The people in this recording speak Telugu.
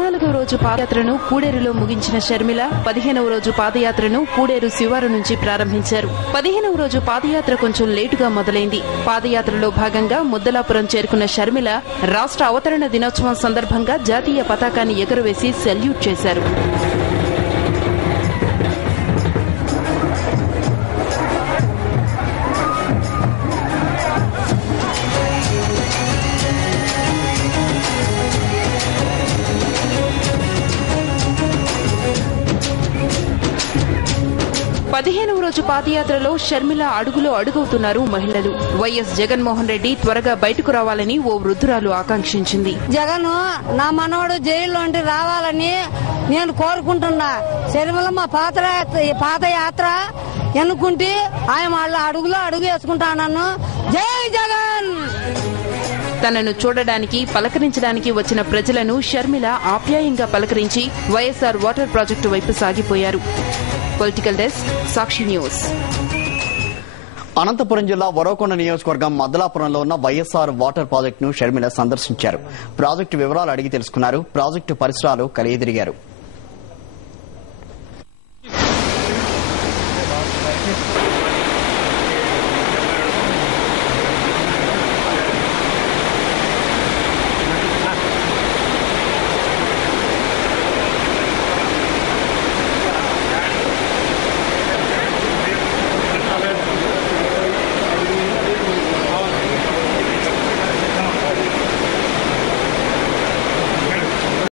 14వ రోజు పాదయాత్రను కూడేరులో ముగించిన షర్మిల 15వ రోజు పాదయాత్రను కూడేరు శివారు నుంచి ప్రారంభించారు. 15వ రోజు పాదయాత్ర కొంచెం లేటుగా మొదలైంది. పాదయాత్రలో భాగంగా ముద్దలాపురం చేరుకున్న షర్మిల రాష్ట్ర అవతరణ దినోత్సవం సందర్భంగా జాతీయ పతాకాన్ని ఎగురవేసి సెల్యూట్ చేశారు. పదిహేనవ రోజు పాదయాత్రలో షర్మిల అడుగులో అడుగవుతున్నారు మహిళలు. వైఎస్ జగన్మోహన్ రెడ్డి త్వరగా బయటకు రావాలని ఓ వృద్ధురాలు ఆకాంక్షించింది. జగన్ నా మనవడు జైల్లోంటి రావాలని నేను కోరుకుంటున్నా. షర్మిల మా పాదయాత్ర ఎన్నుకుంటే ఆయన వాళ్ళ అడుగులో అడుగు వేసుకుంటాను. జై జగన్. తనను చూడడానికి పలకరించడానికి వచ్చిన ప్రజలను షర్మిల ఆప్యాయంగా పలకరించి వైఎస్ఆర్ వాటర్ ప్రాజెక్టు వైపు సాగిపోయారు. పొలిటికల్ డెస్క్, సాక్షి న్యూస్. అనంతపురం జిల్లా వరవకొండ నియోజకవర్గం మద్దలాపురంలో ఉన్న వైఎస్ఆర్ వాటర్ ప్రాజెక్టును షర్మిల సందర్శించారు. ప్రాజెక్టు వివరాలు అడిగి తెలుసుకున్నారు. ప్రాజెక్టు పరిసరాలు కలియదిరిగారు.